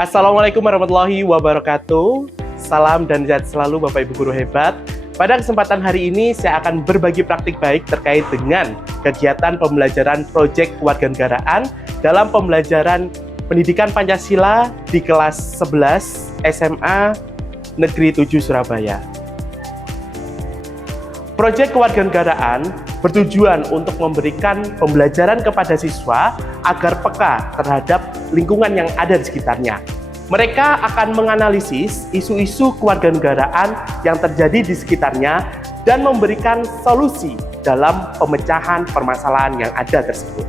Assalamualaikum warahmatullahi wabarakatuh. Salam dan sehat selalu Bapak Ibu guru hebat. Pada kesempatan hari ini saya akan berbagi praktik baik terkait dengan kegiatan pembelajaran proyek kewarganegaraan dalam pembelajaran pendidikan Pancasila di kelas 11 SMA Negeri 7 Surabaya. Proyek kewarganegaraan bertujuan untuk memberikan pembelajaran kepada siswa agar peka terhadap lingkungan yang ada di sekitarnya. Mereka akan menganalisis isu-isu kewarganegaraan yang terjadi di sekitarnya dan memberikan solusi dalam pemecahan permasalahan yang ada tersebut.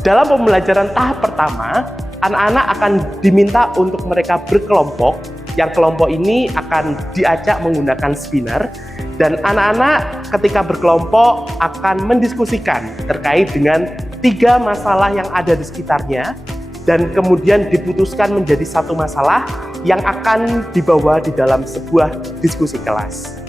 Dalam pembelajaran tahap pertama, anak-anak akan diminta untuk mereka berkelompok. Yang kelompok ini akan diajak menggunakan spinner, dan anak-anak ketika berkelompok akan mendiskusikan terkait dengan 3 masalah yang ada di sekitarnya, dan kemudian diputuskan menjadi satu masalah yang akan dibawa di dalam sebuah diskusi kelas.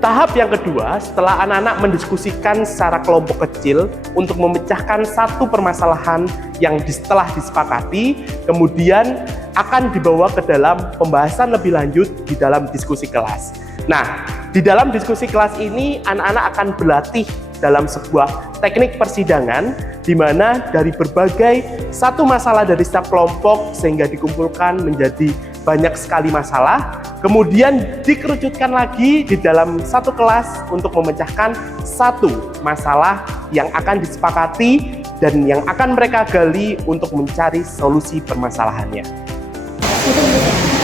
Tahap yang kedua, setelah anak-anak mendiskusikan secara kelompok kecil untuk memecahkan satu permasalahan yang setelah disepakati, kemudian akan dibawa ke dalam pembahasan lebih lanjut di dalam diskusi kelas. Nah, di dalam diskusi kelas ini anak-anak akan berlatih dalam sebuah teknik persidangan di mana dari berbagai satu masalah dari setiap kelompok sehingga dikumpulkan menjadi banyak sekali masalah, kemudian dikerucutkan lagi di dalam satu kelas untuk memecahkan satu masalah yang akan disepakati dan yang akan mereka gali untuk mencari solusi permasalahannya.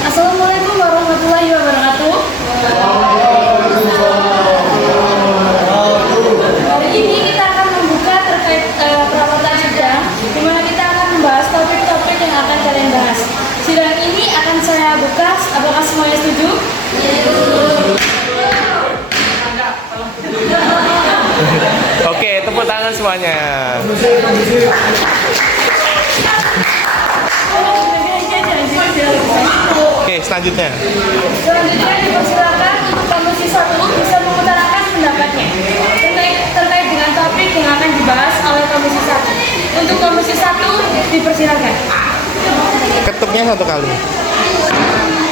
Assalamualaikum warahmatullahi wabarakatuh. Hari ini kita akan membuka terkait perawatan sidang, di mana kita akan membahas topik-topik yang akan kalian bahas. Sidang ini akan saya buka, apakah semuanya setuju? Oke, tepuk tangan semuanya. Oke, selanjutnya. Selanjutnya dipersilakan untuk komisi 1 bisa mengutarakan pendapatnya terkait dengan topik yang akan dibahas oleh komisi 1. Untuk komisi 1 dipersilakan. Ketuknya 1 kali.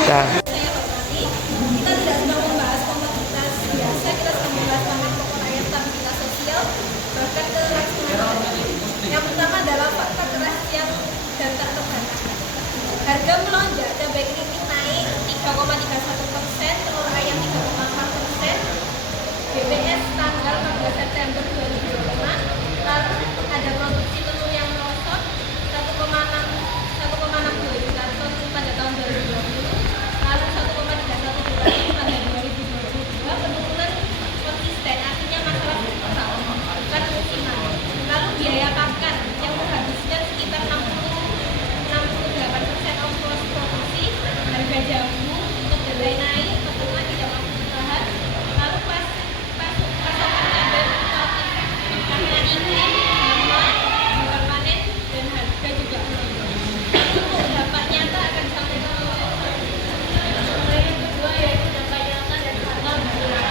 Nah. Kita tidak sedang membahas komoditas biasa, kita sedang membahas tentang pokok stabilitas sosial, bahkan kelangsungan. Yang pertama adalah fakta kerahasiaan dan tak terbantahkan. Harga melonjak, cabai keriting naik 3,31%, telur ayam 3,4%, BPS tanggal 14 September 2025, lalu ada produksi telur yang merosot 1,62 juta ton pada tahun 2020, lalu 1,31 juta ton pada 2022, penurunan konsisten, artinya masalah struktural, bukan musiman. Lalu biaya pakan yang menghabiskan sekitar 68% ongkos produksi, harga jambu untuk kedelai naik, peternak tidak mampu bertahan, lalu pasokan cabai fluktuatif karena iklim, hama, gagal panen, dan harga juga menurun. Untuk dampak nyata akan disampaikan oleh yang kedua, yaitu dampak nyata dan harga berkurang.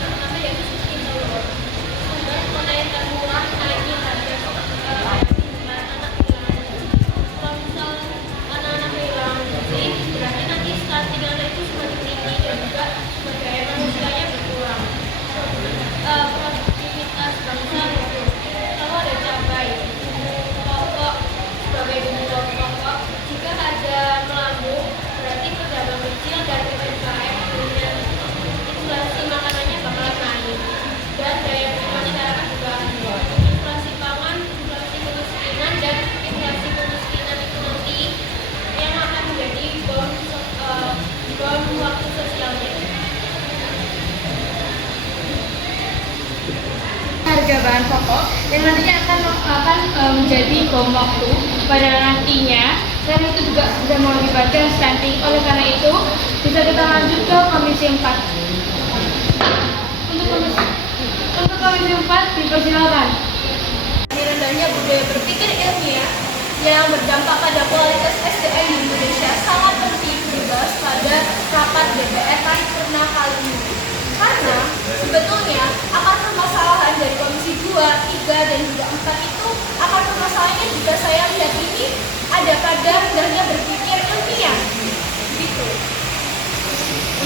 Pertama yaitu sistem telur. Sumber kenaikan murah naiknya harga anak kehilangan. Kalau misal anak-anak kehilangan gizi, berarti nanti stunting anak itu semakin tinggi dan juga sumber daya manusianya berkurang. Produktivitas bangsa menurun. Kalau ada cabai, pokok sebagai bumbu pokok, jika harga melambung, berarti pedagang kecil dan UMKM dengan inflasi makanannya bakalan naik, dan daya beli masyarakat juga akan turun. Inflasi pangan, inflasi kemiskinan, dan inflasi kemiskinan itu nanti yang akan menjadi bom waktu sosialnya. Harga bahan pokok yang nantinya akan menjadi bom waktu pada nantinya Selain itu juga sudah melibatkan stunting. Oleh karena itu, bisa kita lanjut ke komisi 4. Untuk komisi 4 dipersilakan. Rendahnya budaya berpikir ilmiah yang berdampak pada kualitas SDM di Indonesia sangat penting dibahas pada rapat DPR paripurna kali ini. Karena sebetulnya akar permasalahan dari komisi 2, 3, dan juga 4 itu akar permasalahannya jika saya lihat ini ada pada rendahnya berpikir ilmiah. Gitu.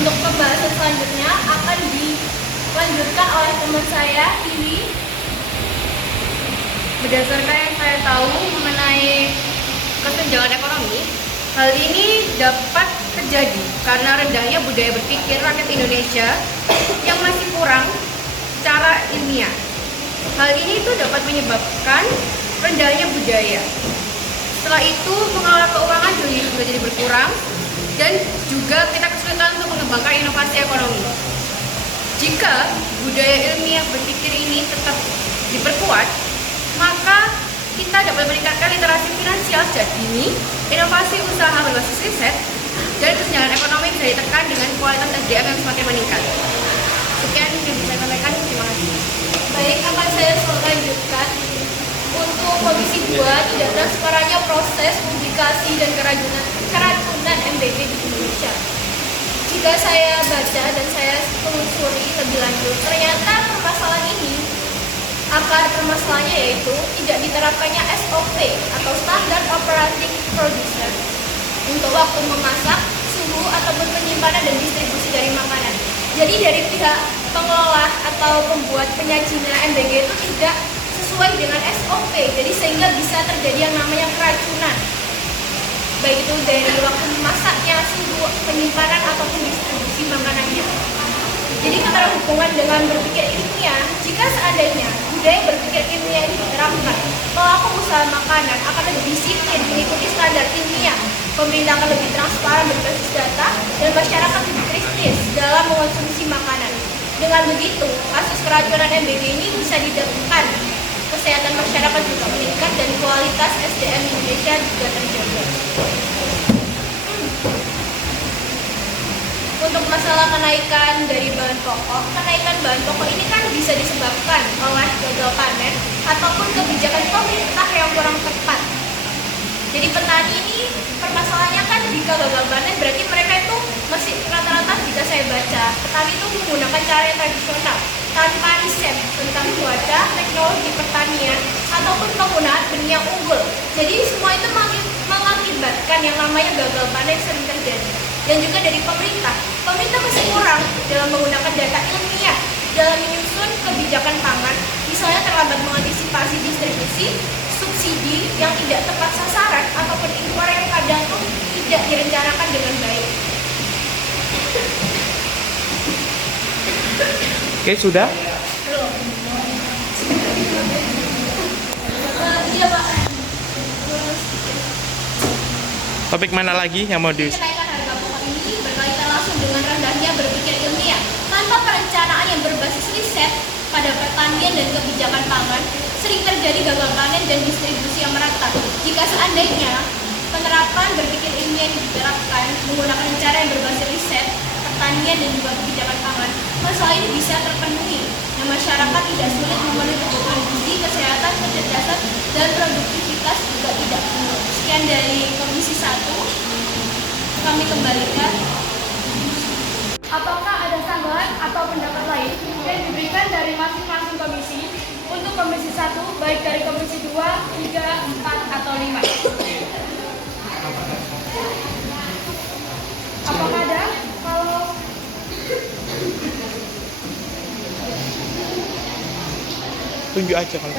Untuk pembahasan selanjutnya akan dilanjutkan oleh teman saya, Lili. Berdasarkan yang saya tahu mengenai kesenjangan ekonomi, hal ini dapat terjadi karena rendahnya budaya berpikir rakyat Indonesia yang masih kurang secara ilmiah. Hal ini itu dapat menyebabkan rendahnya budaya. Setelah itu, pengelola keuangan juga jadi berkurang dan juga kita kesulitan untuk mengembangkan inovasi ekonomi. Jika budaya ilmiah berpikir ini tetap diperkuat, maka kita dapat meningkatkan literasi finansial sejak dini, inovasi usaha berbasis riset, dan kesenjangan ekonomi bisa ditekan dengan kualitas SDM yang semakin meningkat. Sekian yang bisa saya sampaikan, terima kasih. Baik, akan saya lanjutkan. Untuk komisi 2, tidak transparannya proses publikasi dan keracunan MBG di Indonesia. Jika saya baca dan saya telusuri lebih lanjut, ternyata permasalahan ini akar permasalahannya yaitu tidak diterapkannya SOP atau Standard Operating Procedure untuk waktu memasak, suhu ataupun penyimpanan dan distribusi dari makanan. Jadi dari pihak pengelola atau pembuat penyajinya MBG itu tidak sesuai dengan SOP, jadi sehingga bisa terjadi yang namanya keracunan. Baik itu dari waktu memasaknya, suhu penyimpanan ataupun distribusi makanannya. Jadi keterhubungan dengan berpikir ilmiah, jika seandainya budaya berpikir ilmiah ini diterapkan, pelaku usaha makanan akan lebih disiplin mengikuti standar ilmiah, pemerintah akan lebih transparan berbasis data, dan masyarakat lebih kritis dalam mengonsumsi makanan. Dengan begitu, kasus keracunan MBG ini bisa ditekan, kesehatan masyarakat juga meningkat, dan kualitas SDM Indonesia juga terjaga. Untuk masalah kenaikan dari bahan pokok ini kan bisa disebabkan oleh gagal panen ataupun kebijakan pemerintah yang kurang tepat. Jadi petani ini permasalahannya kan jika gagal panen berarti mereka itu masih rata-rata, jika saya baca, petani itu menggunakan cara yang tradisional tanpa riset tentang cuaca, teknologi pertanian ataupun penggunaan benih yang unggul. Jadi semua itu mengakibatkan yang namanya gagal panen sering terjadi. Dan juga dari pemerintah masih kurang dalam menggunakan data ilmiah dalam menyusun kebijakan pangan, misalnya terlambat mengantisipasi distribusi, subsidi yang tidak tepat sasaran, ataupun impor yang kadang tuh tidak direncanakan dengan baik. Oke, sudah? Belum. Iya, Pak. Topik mana lagi yang mau di... Kenaikan harga pokok ini berkaitan langsung dengan rendahnya berpikir ilmiah. Tanpa perencanaan yang berbasis riset pada pertanian dan kebijakan pangan, sering terjadi gagal panen dan distribusi yang merata. Jika seandainya penerapan berpikir ilmiah yang diterapkan menggunakan cara yang berbasis riset, pertanian dan juga kebijakan pangan, masalah ini bisa terpenuhi dan masyarakat tidak sulit memenuhi kebutuhan gizi, kesehatan, kecerdasan, dan produktivitas juga tidak. Sekian dari Komisi 1, kami kembalikan. Apakah ada sanggahan atau pendapat lain yang diberikan dari masing-masing komisi untuk komisi 1, baik dari komisi 2, 3, 4, atau 5? Apakah ada? Kalau Tunjuk aja kalau...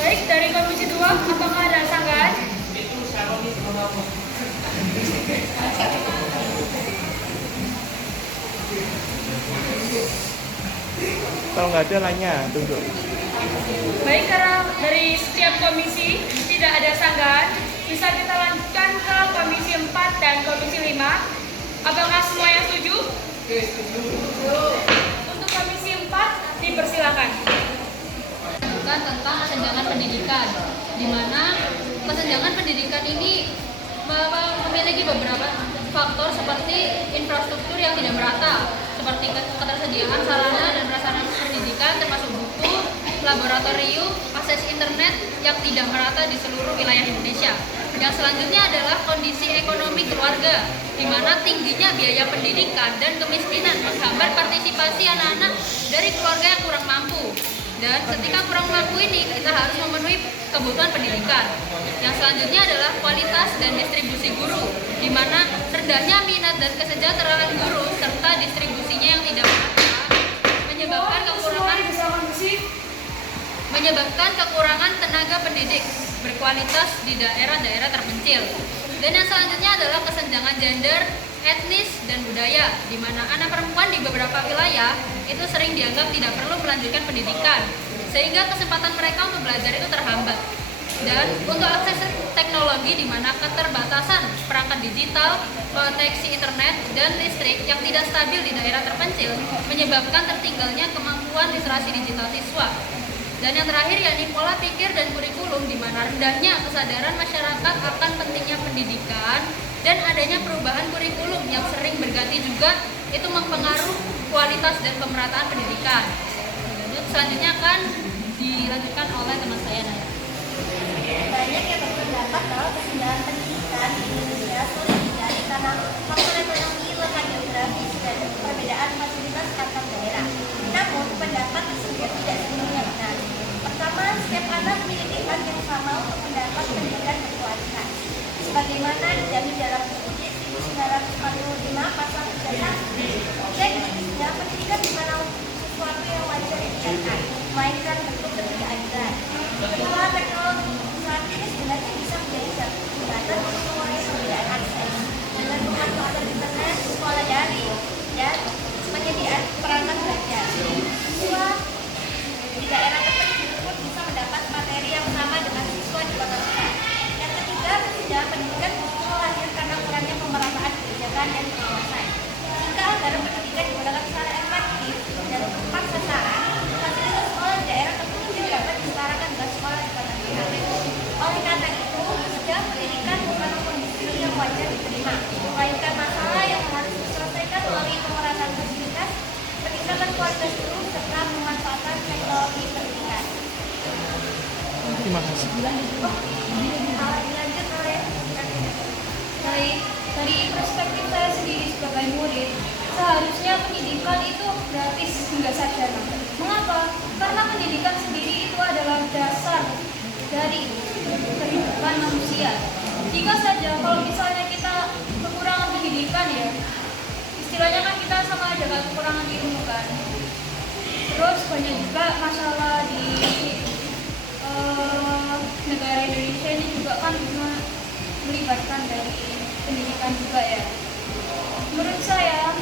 Baik, dari komisi 2, apakah ada sanggahan? Kalau nggak ada lainnya, tunjuk. Baik, karena dari setiap komisi tidak ada sanggahan, bisa kita lanjutkan ke komisi 4 dan komisi 5. Apakah semua yang setuju? Untuk komisi 4, dipersilakan. Tentang kesenjangan pendidikan, di mana Kesenjangan pendidikan ini memiliki beberapa faktor seperti infrastruktur yang tidak merata, seperti ketersediaan sarana dan prasarana pendidikan termasuk buku, laboratorium, akses internet yang tidak merata di seluruh wilayah Indonesia. Yang selanjutnya adalah kondisi ekonomi keluarga, di mana tingginya biaya pendidikan dan kemiskinan menghambat partisipasi anak-anak dari keluarga yang kurang mampu. Dan ketika kurang mampu ini, kita harus memenuhi kebutuhan pendidikan. Yang selanjutnya adalah kualitas dan distribusi guru, di mana rendahnya minat dan kesejahteraan guru serta distribusinya yang tidak merata menyebabkan kekurangan tenaga pendidik berkualitas di daerah-daerah terpencil. Dan yang selanjutnya adalah kesenjangan gender, etnis, dan budaya, di mana anak perempuan di beberapa wilayah itu sering dianggap tidak perlu melanjutkan pendidikan, sehingga kesempatan mereka untuk belajar itu terhambat. Dan untuk akses teknologi, di mana keterbatasan perangkat digital, koneksi internet, dan listrik yang tidak stabil di daerah terpencil menyebabkan tertinggalnya kemampuan literasi digital siswa. Dan yang terakhir yakni pola pikir dan kurikulum, di mana rendahnya kesadaran masyarakat akan pentingnya pendidikan dan adanya perubahan kurikulum yang sering berganti juga itu mempengaruhi kualitas dan pemerataan pendidikan. Selanjutnya akan dilanjutkan oleh teman saya, Naya. Banyak yang berpendapat bahwa kesenjangan pendidikan di Indonesia sulit dicari karena faktor ekonomi, letak geografis, dan perbedaan fasilitas antar daerah. Namun, pendapat tersebut tidak sepenuhnya benar. Pertama, setiap anak memiliki hak yang sama untuk mendapat pendidikan berkualitas. Sebagaimana dijamin dalam UUD 1945 pasal 31. Jadi, pendidikan bukanlah sesuatu yang wajar diberikan, melainkan bentuk ketidakadilan. Kedua, teknologi saat ini sebenarnya bisa menjadi satu jembatan untuk mengurangi perbedaan akses dengan pemanfaatan internet, sekolah daring, dan penyediaan perangkat belajar. Kedua, di daerah terpencil pun bisa mendapat materi yang sama dengan siswa di kota besar. Yang ketiga, kesenjangan pendidikan justru lahir karena kurangnya pemerataan kebijakan dan pengawasan. Jika anggaran pendidikan digunakan secara efektif dan tepat sasaran, fasilitas sekolah di daerah terpencil dapat disetarakan dengan sekolah di kota besar. Oleh karena itu, kesenjangan pendidikan bukanlah kondisi yang wajar diterima, melainkan masalah yang harus diselesaikan melalui pemerataan fasilitas, peningkatan kualitas guru, serta pemanfaatan teknologi pendidikan. Terima kasih. Dilanjut oleh dari perspektif saya sendiri sebagai murid, seharusnya pendidikan itu gratis hingga sarjana. Mengapa? Karena pendidikan sendiri itu adalah dasar dari kehidupan manusia. Jika saja kalau misalnya kita kekurangan pendidikan, ya istilahnya kan kita sama aja gak kekurangan ilmu kan. Terus banyak juga masalah di negara Indonesia ini juga kan melibatkan dari pendidikan juga ya. Menurut saya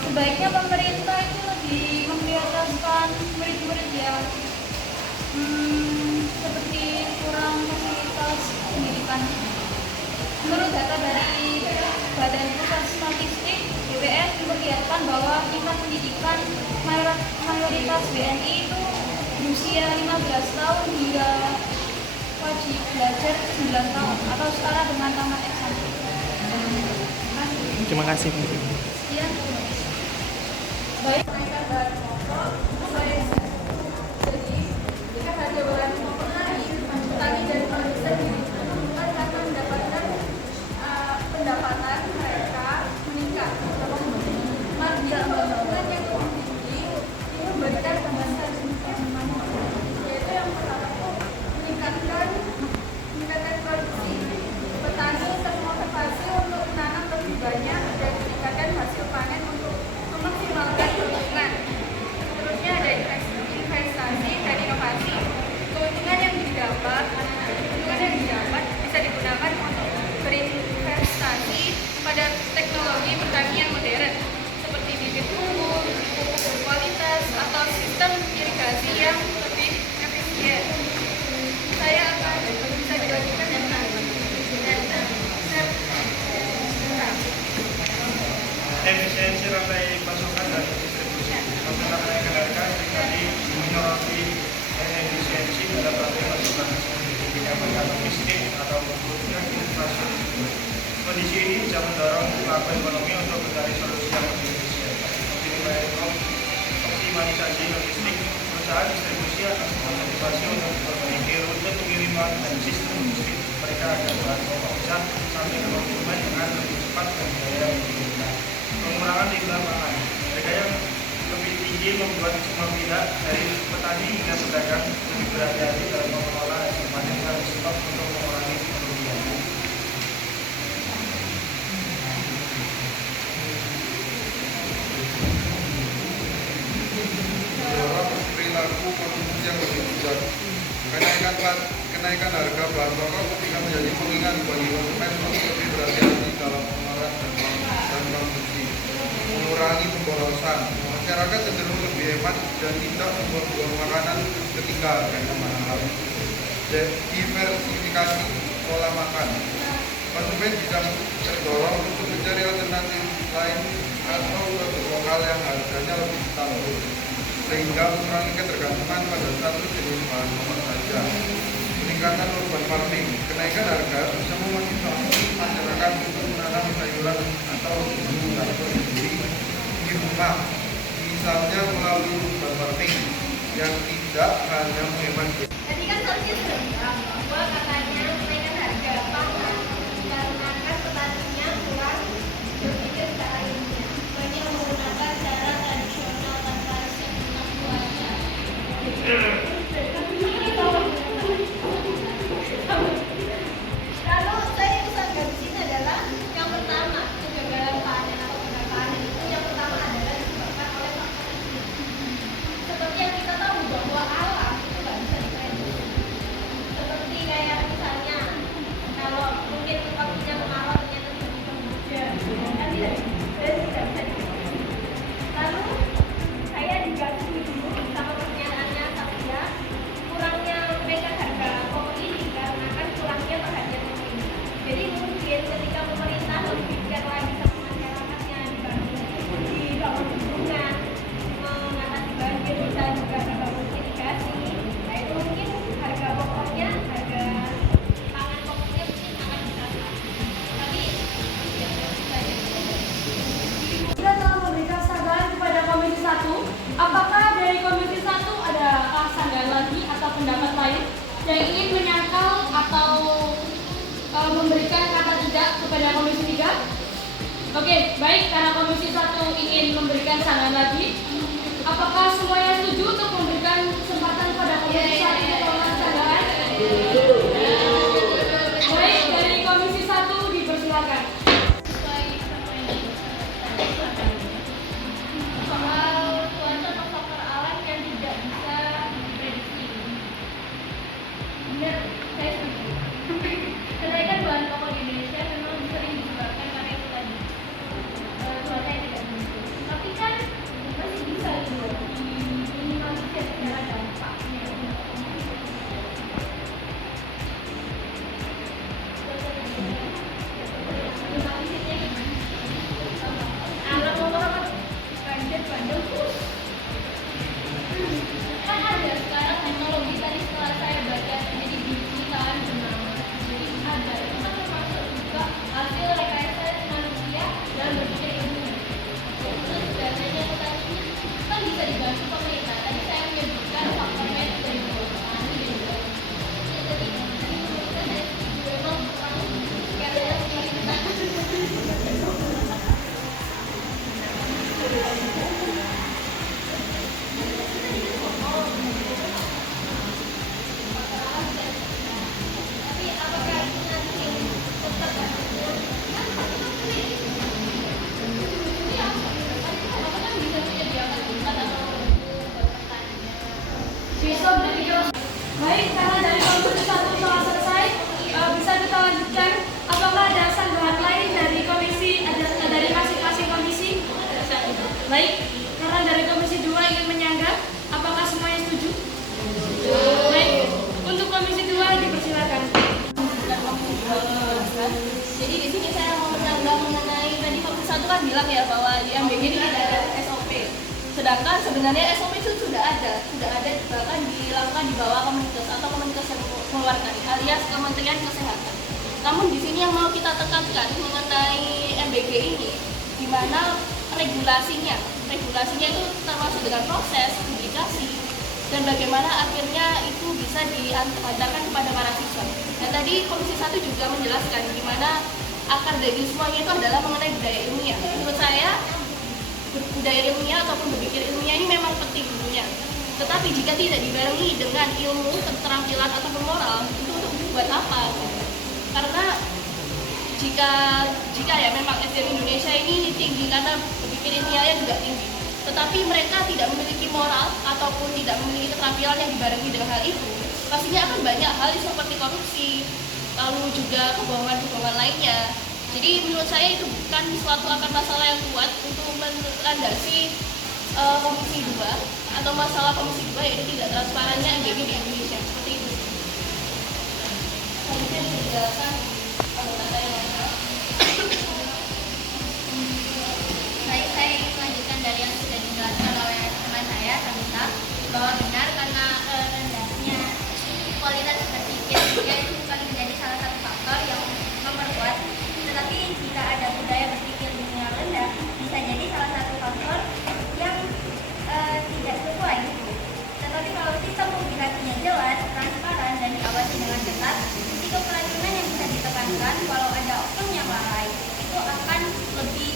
sebaiknya pemerintah itu lebih memprioritaskan murid-murid yang seperti kurang fasilitas pendidikan. Menurut data dari Badan Pusat Statistik BPS memperlihatkan bahwa tingkat pendidikan mayoritas BNI itu berusia 15 tahun hingga wajib belajar 9 tahun atau setara dengan tamat S1. Terima kasih. Sekian. Baik. Jadi, jika harga barang mempengaruhi petani dan produsen dibutuhkan karena mendapatkan pendapatan mereka meningkat. Margin keuntungan yang lebih tinggi ini memberikan tambahan yaitu yang pertama itu meningkatkan produksi. Petani termotivasi untuk menanam lebih banyak dan meningkatkan hasil panen untuk memaksimalkan keuntungan. Seterusnya ada investasi dan inovasi. Keuntungan yang didapat bisa digunakan untuk berinvestasi pada teknologi pertanian modern seperti bibit unggul, pupuk berkualitas, atau sistem irigasi yang lebih efisien. Saya akan bisa dilanjutkan dan Efisiensi Kondisi ini bisa mendorong pelaku ekonomi untuk mencari solusi yang lebih efisien, seperti mulai optimalisasi logistik, perusahaan distribusi akan memotivasi untuk memperbaiki rute pengiriman dan sistem logistik mereka agar bahan pokok bisa sampai ke konsumen dengan lebih cepat dan biaya yang lebih rendah. Pengurangan limbah pangan, mereka yang lebih tinggi membuat semua pihak dari petani hingga pedagang lebih berhati-hati dalam mengelola hasil panen dan stok untuk mengurangi kerugian. Perilaku konsumsi yang lebih bijak. Kenaikan harga bahan pokok ketika menjadi pengingat bagi konsumen untuk lebih berhati-hati dalam pengeluaran dan konsumsi. Mengurangi pemborosan. Masyarakat cenderung lebih hemat dan tidak membuang makanan ketika harganya mahal. Diversifikasi pola makan. Konsumen bisa terdorong untuk mencari alternatif lain atau produk lokal yang harganya lebih stabil, sehingga mengurangi ketergantungan pada satu jenis bahan pokok saja. Peningkatan urban farming, kenaikan harga bisa memotivasi masyarakat untuk menanam sayuran atau tumbuhan sendiri di rumah, misalnya melalui urban farming yang tidak hanya menghemat. Tadi kan Sorsi sudah bilang bahwa katanya kenaikan harga pangan dikarenakan petaninya kurang berpikir secara ilmiah, banyak menggunakan cara tradisional tanpa riset tentang cuaca. Lalu saya yang sangat di sini adalah yang pertama, kegagalan panen atau gagal panen itu yang pertama adalah disebabkan oleh faktor iklim. Seperti yang kita tahu bahwa alam itu nggak bisa diprediksi. Seperti kayak misalnya kalau mungkin waktunya kemarau ternyata tiba-tiba hujan, kan tidak bisa diprediksi. Lalu saya juga setuju sama pernyataannya Satya, kurangnya kenaikan harga pokok ini dikarenakan kurangnya perhatian pemerintah. Jadi mungkin ketika pemerintah lebih bijak lagi sama masyarakatnya dibangun bendungan, mengatasi banjir, bisa juga dibangun irigasi. Nah itu mungkin harga pokoknya, harga pangan pokoknya mungkin akan bisa. Tapi ya saja. Kita telah memberikan sanggahan kepada Komisi 1. Apakah dari Komisi 1 ada sanggahan lagi atau pendapat lain yang ingin menyangkal atau memberikan kata tidak kepada Komisi 3? Oke, baik, karena Komisi 1 ingin memberikan sanggahan lagi. Apakah semuanya setuju untuk memberikan kesempatan kepada Komisi 1 untuk melakukan sanggahan? Baik, dari Komisi 1 dipersilakan. Soal cuaca atau faktor alam yang tidak bisa diprediksi. Benar, saya setuju. Kenaikan bahan pokok di Indonesia memang sering disebabkan karena itu tadi cuaca yang tidak menentu. Tapi kan masih bisa gitu diminimalisir secara dampaknya. Minimalisirnya gimana? Alam orang banjir bandang terus. Kan ada sekarang teknologi tadi setelah saya baca jadi digital benar. Jadi ada itu kan termasuk juga hasil rekayasa manusia dalam berpikir ilmiah. Terus dananya itu tadinya kan bisa dibantu pemerintah. Tadi saya menyebutkan faktor medis dari petani dan juga jadi pemerintah saya memang kurang kayaknya pemerintah. Tapi apakah itu nanti tetap ya, apakah bisa menyediakan tempat atau buat pertanian? Bisa berpikir. Baik, karena dari Komisi 1 telah selesai, bisa kita lanjutkan. Apakah ada sanggahan lain dari komisi, dari masing-masing komisi? Baik, karena dari Komisi 2 ingin menyanggah, apakah semuanya setuju? Baik, untuk Komisi 2 dipersilakan. Jadi di sini saya mau menanggap mengenai tadi Komisi 1 kan bilang ya bahwa di MBG ini tidak ada SOP. Sedangkan sebenarnya SOP itu sudah ada bahkan dilakukan di bawah Kemenkes atau Kemenkes yang mengeluarkan alias Kementerian Kesehatan. Namun di sini yang mau kita tekankan mengenai MBG ini, di mana regulasinya itu termasuk dengan proses publikasi dan bagaimana akhirnya itu bisa diantarkan kepada para siswa. Dan tadi Komisi 1 juga menjelaskan di mana akar dari semuanya itu adalah mengenai budaya ilmiah. Menurut saya budaya ilmiah ataupun berpikir ilmiah ini memang penting tentunya. Tetapi jika tidak dibarengi dengan ilmu, keterampilan ataupun moral, itu untuk buat apa? Karena jika ya memang SDM Indonesia ini tinggi karena berpikir ilmiahnya juga tinggi, tetapi mereka tidak memiliki moral ataupun tidak memiliki keterampilan yang dibarengi dengan hal itu, pastinya akan banyak hal seperti korupsi, lalu juga kebohongan-kebohongan lainnya. Jadi menurut saya itu bukan suatu akar masalah yang kuat untuk melandasi Komisi 2 atau masalah Komisi 2, yaitu tidak transparannya MBG di Indonesia, seperti itu. Selanjutnya dijelaskan anggota yang lain. Baik, saya ingin melanjutkan dari yang sudah dijelaskan oleh teman saya, Sabita, bahwa benar karena rendahnya kualitas berpikir itu bukan menjadi salah satu faktor yang memperkuat, tetapi jika ada budaya berpikir yang rendah, bisa jadi salah satu faktor yang tidak sesuai. Tetapi kalau sistem publikasinya jelas, transparan, dan diawasi dengan ketat, risiko keracunan yang bisa ditekankan walau ada oknum yang lalai itu akan lebih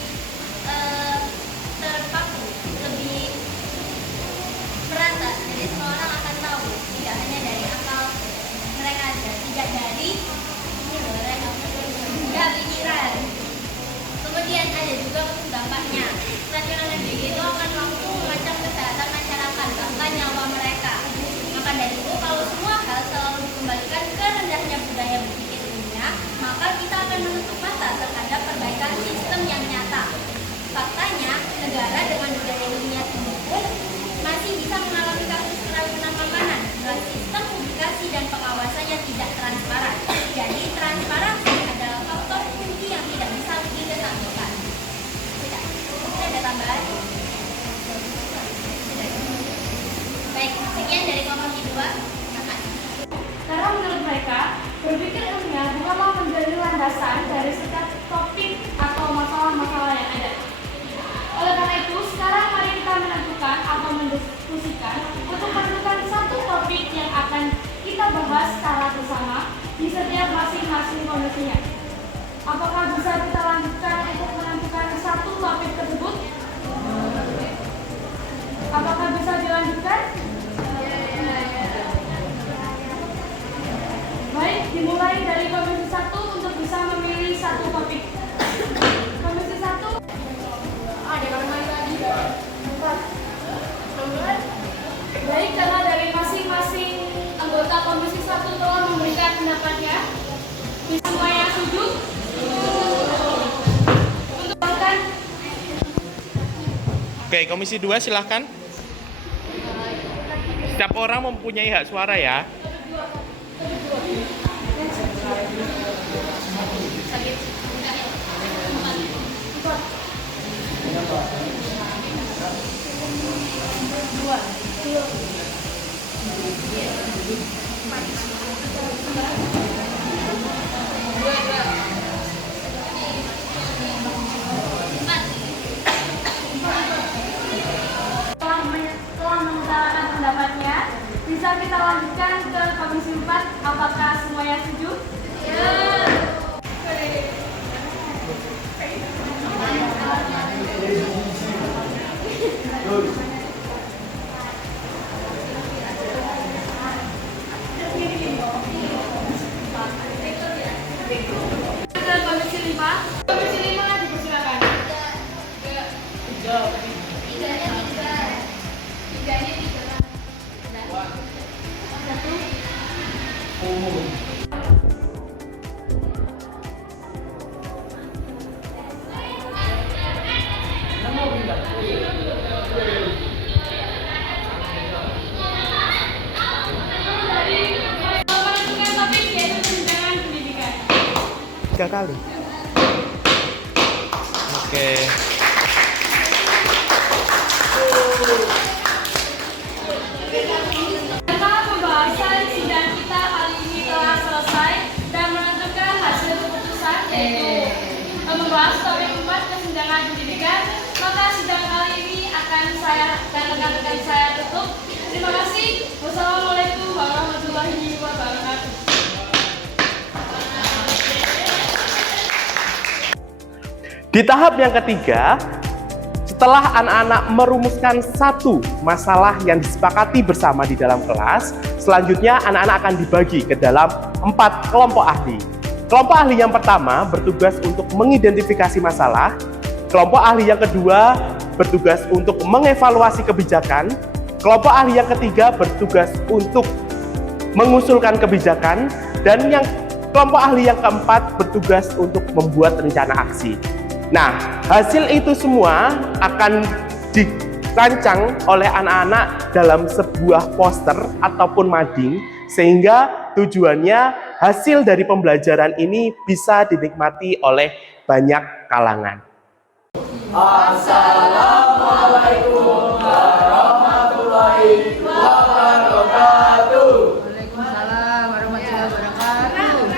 terpaku, lebih merata. Jadi semua orang akan tahu, tidak hanya dari akal mereka aja, tidak dari pikiran. Kemudian ada juga dampaknya. Keracunan MBG itu akan langsung mengancam kesehatan masyarakat, bahkan nyawa mereka. Maka dari itu, kalau semua hal selalu dikembalikan ke rendahnya budaya berpikir dunia, maka kita akan menutup mata terhadap perbaikan sistem yang nyata. Faktanya, negara dengan budaya ilmiah tinggi pun masih bisa mengalami kasus keracunan makanan dengan sistem publikasi dan pengawasan yang tidak transparan. Jadi, transparansi adalah faktor kunci yang tidak bisa dikesampingkan. Sudah, ada tambahan? Sudah. Baik, sekian dari Komisi 2. Karena menurut mereka, berpikir ilmiah bukanlah menjadi landasan dari setiap topik atau masalah-masalah yang ada. Oleh karena itu, sekarang mari kita menentukan atau mendiskusikan untuk menentukan satu topik yang akan kita bahas secara bersama di setiap masing-masing komisinya. Apakah bisa kita lanjutkan untuk menentukan satu topik tersebut? Apakah bisa dilanjutkan? Baik, dimulai dari Komisi 1 untuk bisa memilih satu topik. Komisi 1. Ada orang lain lagi? 4. Baik, karena dari masing-masing anggota Komisi 1 telah memberikan pendapatnya, semuanya setuju? Untuk makan. Oke, Komisi 2 silahkan. Setiap orang mempunyai hak suara ya. Telah mengutarakan pendapatnya, bisa kita lanjutkan ke Komisi 4. Apakah semuanya setuju? Ya. Ke Komisi 5. Komisi 5 dipersilakan. Menentukan topik yaitu tunjangan pendidikan. 3 kali. Oke. Karena pembahasan sidang kita kali ini telah selesai dan menentukan hasil membahas topik 4 kesenjangan pendidikan, maka sidang kali ini akan saya dan rekan-rekan saya tutup. Terima kasih. Wassalamualaikum warahmatullahi wabarakatuh. Di tahap yang ketiga, setelah anak-anak merumuskan satu masalah yang disepakati bersama di dalam kelas, selanjutnya anak-anak akan dibagi ke dalam 4 kelompok ahli. Kelompok ahli yang pertama bertugas untuk mengidentifikasi masalah, kelompok ahli yang kedua bertugas untuk mengevaluasi kebijakan, kelompok ahli yang ketiga bertugas untuk mengusulkan kebijakan, dan kelompok ahli yang keempat bertugas untuk membuat rencana aksi. Nah, hasil itu semua akan dirancang oleh anak-anak dalam sebuah poster ataupun mading, sehingga tujuannya hasil dari pembelajaran ini bisa dinikmati oleh banyak kalangan. Assalamualaikum warahmatullahi wabarakatuh. Waalaikumsalam warahmatullahi wabarakatuh.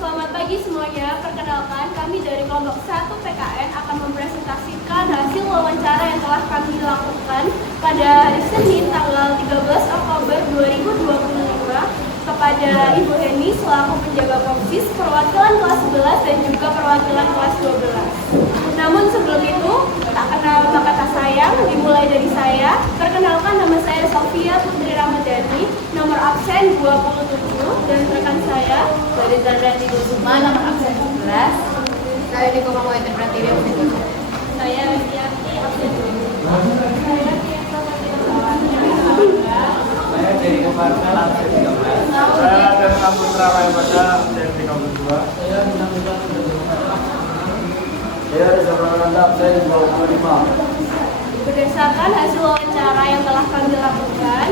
Selamat pagi semuanya. Perkenalkan, kami dari kelompok 1 PKN akan mempresentasikan hasil wawancara yang telah kami lakukan pada hari Senin tanggal 13 Oktober 2025 kepada Ibu Heni selaku penjaga Kopsis, perwakilan kelas 11 dan juga perwakilan kelas 12. Namun sebelum itu, tak kenal maka tak sayang, dimulai dari saya. Perkenalkan, nama saya Sofia Putri Ramadhani, nomor absen 27, dan rekan saya Dari Zarrati Kusuma, nomor absen 11. Saya Niko Mamoyete Pratiri, absen 2. saya Ristianti absen 2. Saya dari Kepartel absen 13. Saya dari kampus Rawai Pada absen 32. Saya dari Samaranda absen 25. Berdasarkan hasil wawancara yang telah kami lakukan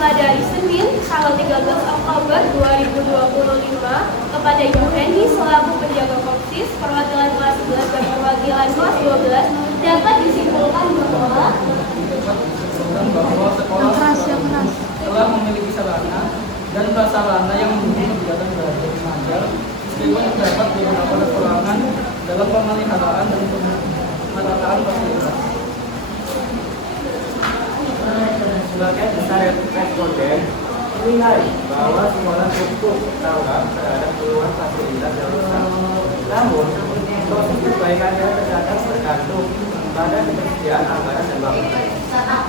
pada hari Senin tanggal 13 Oktober 2025 kepada Ibu Heni selaku penjaga Kopsis, perwakilan kelas 11 dan perwakilan kelas 12, dapat disimpulkan bahwa Bahwa sekolah telah memiliki sarana dan prasarana yang mendukung kegiatan belajar mengajar, meskipun terdapat beberapa kekurangan dalam pemeliharaan dan pemetaan fasilitas. Sebagai besar responden, menilai bahwa sekolah cukup ramah terhadap keluhan fasilitas yang rusak. Namun, proses perbaikannya terkadang bergantung pada ketersediaan anggaran dan waktu.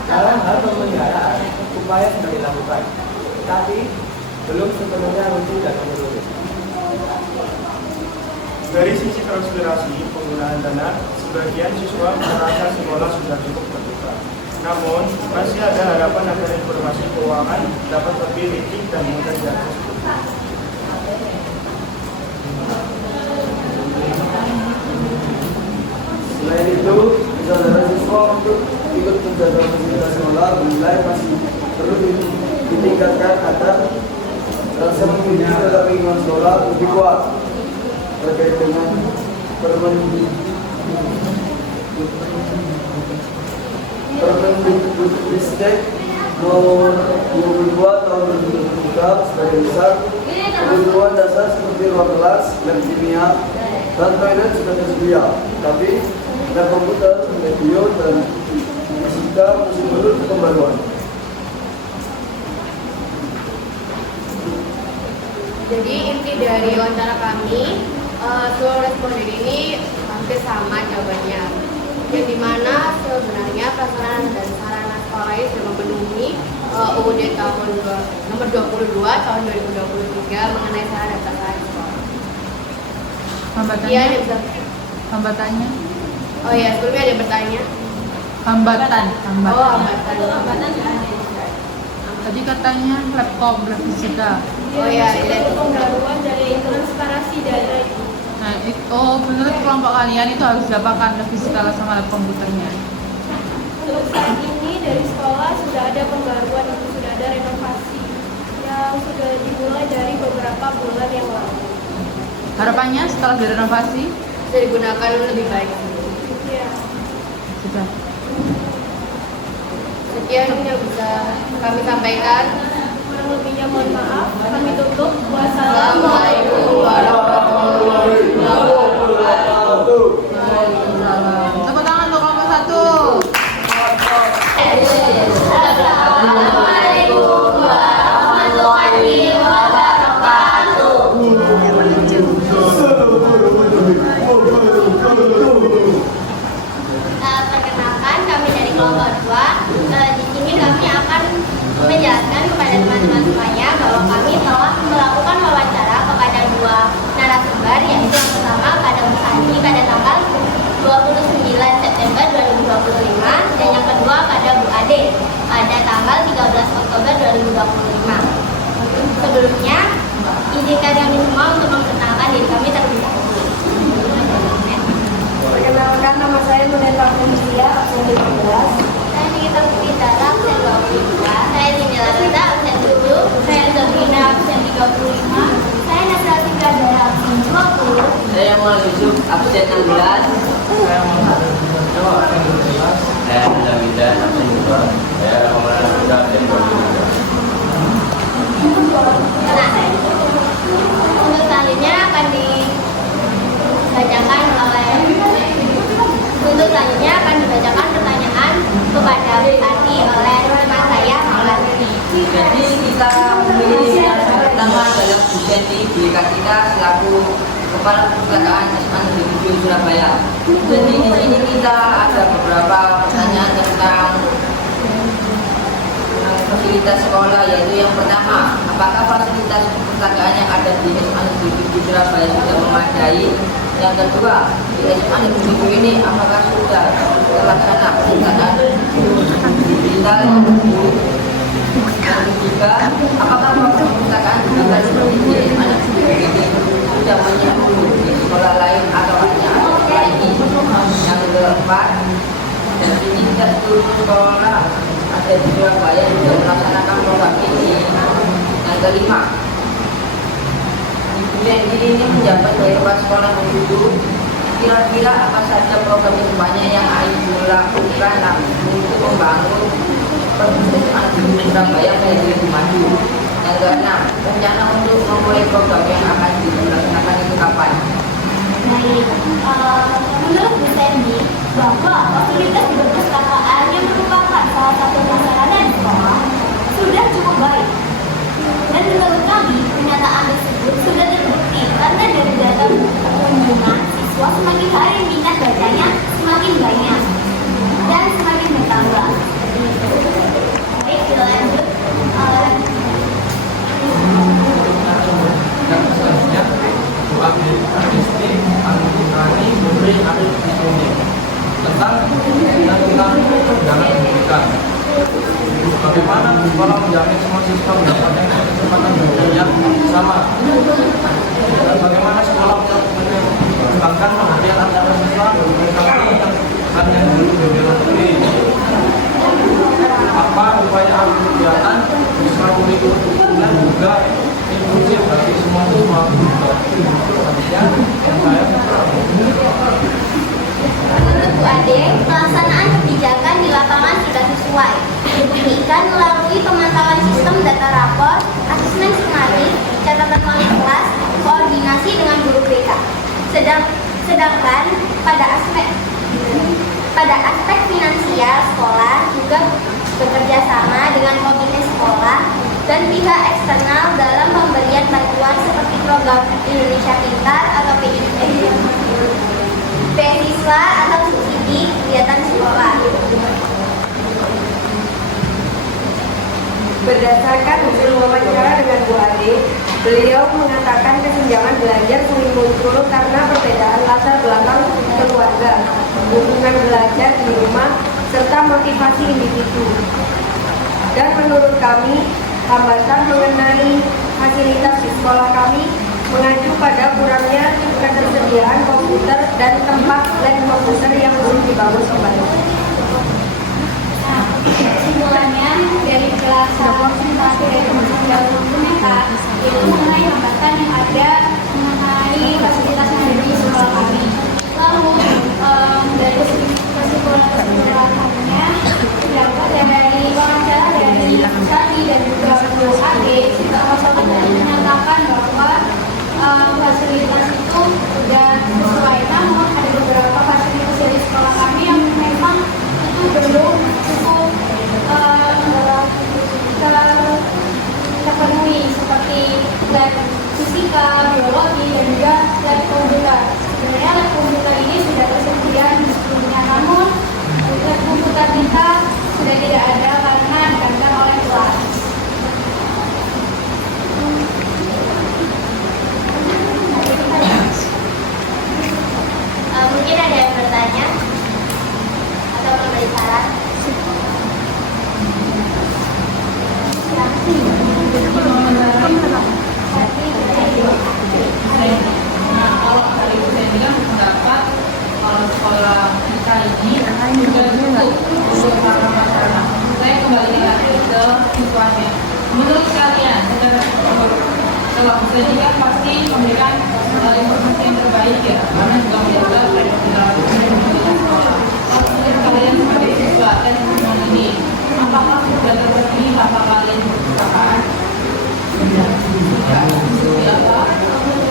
Dalam hal pemeliharaan, upaya sudah dilakukan, tapi belum sepenuhnya runtuh dan menyeluruh. Dari sisi transpirasi penggunaan dana, sebagian siswa merasa sekolah sudah cukup terbuka. Namun, masih ada harapan agar informasi keuangan dapat lebih licin dan mudah diakses. Selain itu, kesadaran siswa untuk ikut menjaga fasilitas sekolah menilai masih perlu ditingkatkan agar rasa memiliki terhadap lingkungan sekolah lebih kuat terkait dengan Permendikbudristek nomor 22 tahun 2023 sebagai besar kebutuhan dasar seperti ruang kelas, lab kimia, dan toilet sudah tersedia, tapi lab komputer, video, dan fisika masih perlu pembaruan. Jadi inti dari wawancara kami, seluruh responden ini hampir sama jawabannya. Yang dimana sebenarnya prasarana dan sarana sekolah ini sudah memenuhi UUD nomor 22 tahun 2023 mengenai sarana dan prasarana sekolah. Hambatannya? Iya, Hambatannya? oh ya, sebelumnya ada bertanya. Hambatan. Oh, hambatan. Tadi katanya laptop, lab fisika. Oh ya, itu pembaruan dari transparansi data itu. Nah, menurut kelompok kalian itu harus diapakan lab fisika sama lab komputernya? Untuk saat ini dari sekolah sudah ada pembaruan, itu sudah ada renovasi yang sudah dimulai dari beberapa bulan yang lalu. Harapannya setelah direnovasi? bisa digunakan lebih baik. Iya. Sudah. Sekian yang bisa kami sampaikan. Kurang lebihnya mohon maaf. Kami tutup. Wassalamualaikum warahmatullahi wabarakatuh. Lutfi Tara absen 22. Saya Nina Rita absen 7. Saya Zabina absen 35. Saya Nasra Fikradara absen 20. Saya Muhammad Yusuf absen 16. Saya Muhammad Yusuf absen 12. Saya Nizamidan absen 2. Saya Muhammad Abdullah absen 22. Nah, untuk selanjutnya akan dibacakan pertanyaan kepada Bupati oleh teman saya Maulana. Jadi kita memilih yang pertama adalah Bu Senti kita selaku Kepala Perpustakaan SMA Negeri 7 Surabaya. Jadi di sini kita ada beberapa pertanyaan tentang fasilitas sekolah, yaitu yang pertama, apakah fasilitas perpustakaan yang ada di SMA Negeri 7 Surabaya sudah memadai? Yang kedua, di SMA Negeri 7 ini apakah sudah terlaksana perpustakaan digital? Yang ketiga, apakah perpustakaan digital seperti di SMA Negeri 7 ini sudah menyambung di sekolah lain atau hanya lagi? Yang keempat, dan ini tidak seluruh sekolah ada di Surabaya juga melaksanakan program ini. Yang kelima, Ibu Senti ini menjabat sebagai kepala sekolah dulu. Kira-kira apa saja program semuanya yang Ibu lakukan untuk membangun perpustakaan di Surabaya menjadi lebih maju? Yang keenam, rencana untuk memulai program yang akan dilaksanakan itu kapan? Baik, menurut Bu Sandy, bahwa fasilitas di perpustakaan yang merupakan salah satu prasarana di sekolah sudah cukup baik. Dan menurut kami, pernyataan tersebut sudah terbukti karena dari data kunjungan siswa semakin hari minat bacanya semakin banyak dan semakin bertambah. Baik, dilanjut. Dan selanjutnya Bu Abdul Artistik Anurani Buri Arif Disuni tentang tunjangan pendidikan. Bagaimana sekolah menjamin semua siswa mendapatkan kesempatan belajar yang sama? Dan bagaimana sekolah mengembangkan pemberian antara siswa dan yang dulu bela negeri? Apa upaya kegiatan siswa kurikulum dan juga inklusif bagi semua siswa? Selanjutnya yang saya Menurut Bu Ade, pelaksanaan kebijakan di lapangan sudah sesuai. Dibuktikan melalui pemantauan sistem data rapor, asesmen semarik, catatan wali kelas, koordinasi dengan guru BK. Sedangkan pada aspek finansial, sekolah juga bekerja sama dengan komite sekolah dan pihak eksternal dalam pemberian bantuan seperti program Indonesia Pintar atau PIP, beasiswa atau subsidi kegiatan sekolah. Berdasarkan hasil wawancara dengan Bu Ade, beliau mengatakan kesenjangan belajar sering muncul karena perbedaan latar belakang keluarga, hubungan belajar di rumah, serta motivasi individu. Dan menurut kami, hambatan mengenai fasilitas di sekolah kami mengacu pada kurangnya ketersediaan komputer dan tempat lab komputer yang belum dibangun kembali. Kesimpulannya dari pelaksanaan materi pendahulu mereka itu mengenai hambatan yang ada mengenai fasilitas yang ada di sekolah kami. Lalu dari kesimpulan-kesimpulannya dapat dari wawancara dari Sati dan juga Bu Ade, kita sama-sama menyatakan bahwa fasilitas itu sudah sesuai, namun ada beberapa fasilitas dari sekolah kami yang memang itu belum cukup terpenuhi, seperti lab fisika, biologi, dan juga lab komputer. Sebenarnya lab komputer ini sudah tersedia di sebelumnya, namun lab komputer kita sudah tidak ada karena digantikan oleh kelas. Mungkin ada yang bertanya atau memberi saran? Nah, kalau dari Bu Sandy kan pendapat kalau sekolah kita ini sudah cukup untuk para masyarakat. baik ya, karena juga menjaga perilaku sekolah. Maksudnya kalian sebagai siswa dan teman ini, apakah sudah terpenuhi hak kalian di perpustakaan? Sudah.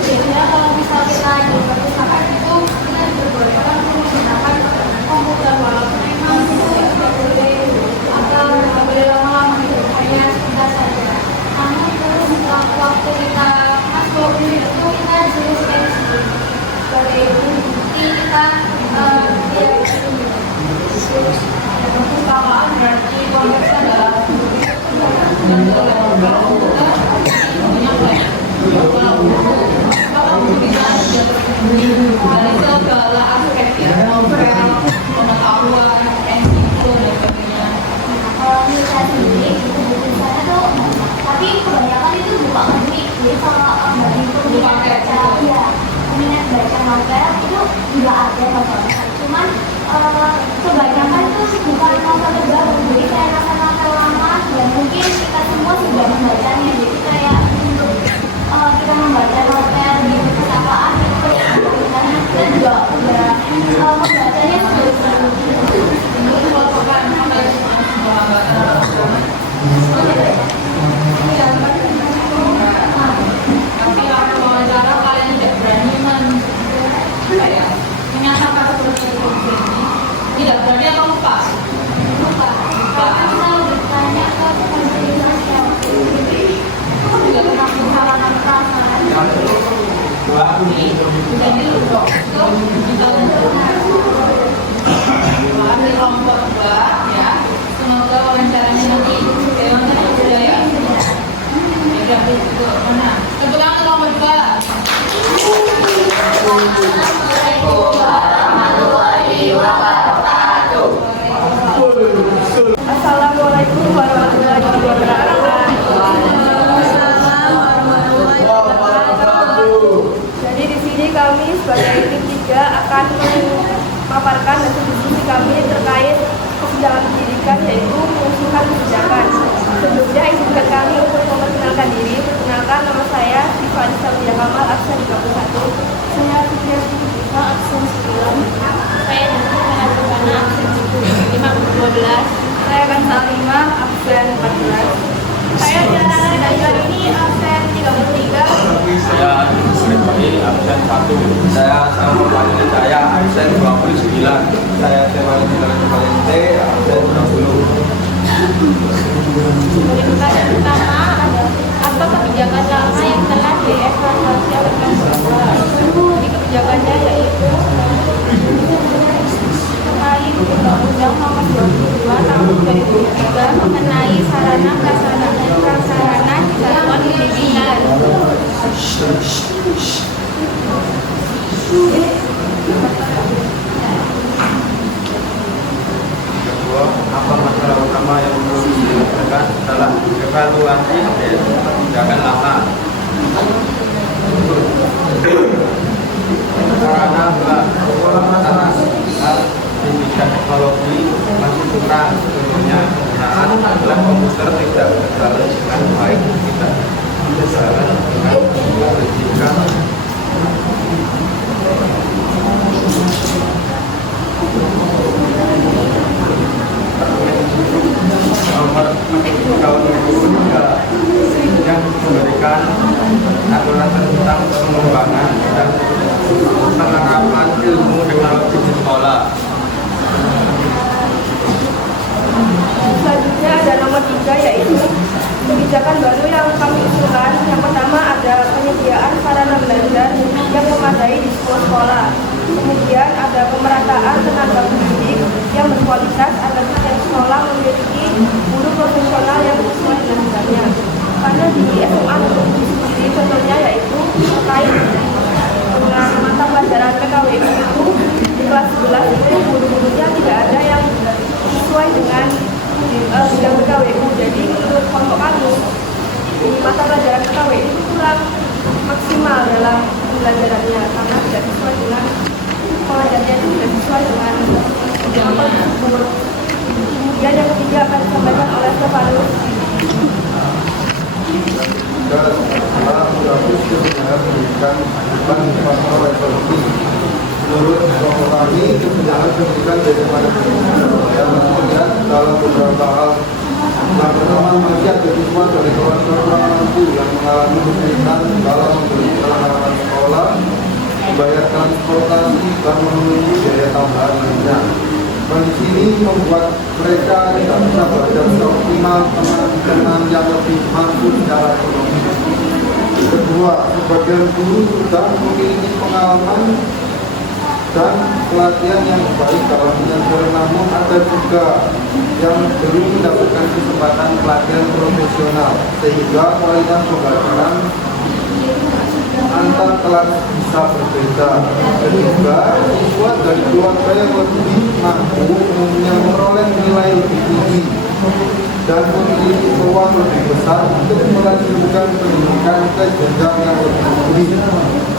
Biasanya kalau misal kita di perpustakaan itu kita diperbolehkan menggunakan komputer walaupun memang tidak boleh atau tidak boleh lama-lama gitu, hanya sebentar saja. Namun terus waktu kita masuk itu kita disuruh scan sebagai bukti kita Perpustakaan berarti konteksnya adalah dan kalau komputer banyak kalau bisa sudah terpenuhi dari segala aspek ya, novel, pengetahuan, ensiklo dan sebagainya. kalau menurut saya sendiri buku saya tuh, tapi kebanyakan itu buku akademik. Jadi kalau dari peminat baca, ya peminat baca novel itu juga ada novelnya. Cuman kebanyakan itu bukan novel terbaru. Jadi kayak novel-novel lama dan mungkin kita semua sudah membacanya. Jadi kayak untuk kita membaca novel di perpustakaan itu karena kita juga udah membacanya tapi waktu wawancara kalian tidak berani menyatakan seperti itu ini tidak berani atau lupa? kalau kita bertanya ke pemerintah juga tentang pengalaman perasaan. Jadi lupa kita ambil kelompok 2 ya, semoga wawancaranya nanti Dewan Budaya ya udah itu mana tepuk tangan kelompok 2. Assalamualaikum warahmatullahi wabarakatuh. Assalamualaikum warahmatullahi wabarakatuh. Jadi di sini kami sebagai tim 3 akan memaparkan hasil diskusi kami terkait kebijakan pendidikan, yaitu mengusulkan kebijakan. Sebelumnya izinkan kami untuk memperkenalkan diri. Perkenalkan, nama saya Siva Anissa Widya Kamal, absen 31. Saya Fitria Fitria, absen 9. Saya Dina Rukana, absen 12. Saya Kan Salima, absen 14. Saya Diana Dajjal ini absen 33. Saya Rizky, absen 1. Saya Samuel Wahid Jaya, absen 29. Saya Sewali Valente, absen 20. Kebijakan pertama adalah apa kebijakan lama yang telah dievaluasi oleh Pemda. Jadi kebijakannya yaitu terkait Undang-Undang Nomor 22 Tahun 2003 mengenai sarana prasarana di satuan pendidikan. Kedua, apa masalah utama yang perlu dilakukan adalah evaluasi dari kebijakan lama. Karena pendidikan teknologi masih kurang, tentunya penggunaan alat komputer tidak berjalan dengan baik, tidak berjalan dengan pendidikan. Nomor tahun 2003 yang memberikan aturan tentang pengembangan dan penerapan ilmu teknologi di sekolah. Selanjutnya ada nomor 3, yaitu kebijakan baru yang kami usulkan. Yang pertama ada penyediaan sarana belajar yang memadai di sekolah. Kemudian ada pemerataan tenaga pendidik yang berkualitas agar setiap sekolah memiliki guru profesional yang sesuai dengan bidangnya. Karena di SMA negeri sendiri contohnya yaitu terkait dengan mata pelajaran PKWU itu di kelas 11 itu guru-gurunya tidak ada yang sesuai dengan bidang PKWU. Jadi menurut kelompok kami di mata pelajaran PKWU itu kurang maksimal dalam pembelajarannya karena tidak sesuai dengan pelajarannya itu tidak sesuai dengan apa tersebut. Kemudian yang ketiga akan disampaikan oleh Stefanus. Setelah sudah pendidikan dengan pasal resolusi. Menurut kelompok kami, kesenjangan pendidikan bagaimana yang kemudian dalam beberapa hal. Yang pertama, masih ada siswa dari keluarga kurang mampu yang mengalami kesulitan dalam membeli peralatan sekolah, bayar transportasi, dan memenuhi biaya tambahan lainnya. Kondisi ini membuat mereka tidak bisa belajar seoptimal dengan yang lebih mampu secara ekonomi. Kedua, sebagian guru sudah memiliki pengalaman dan pelatihan yang baik dalam mengajar, namun ada juga yang belum mendapatkan kesempatan pelatihan profesional sehingga kualitas pembelajaran antar kelas bisa berbeda. Ketiga, siswa dari keluarga yang lebih mampu umumnya memperoleh nilai lebih tinggi dan memiliki peluang lebih besar untuk melanjutkan pendidikan ke jenjang yang lebih tinggi.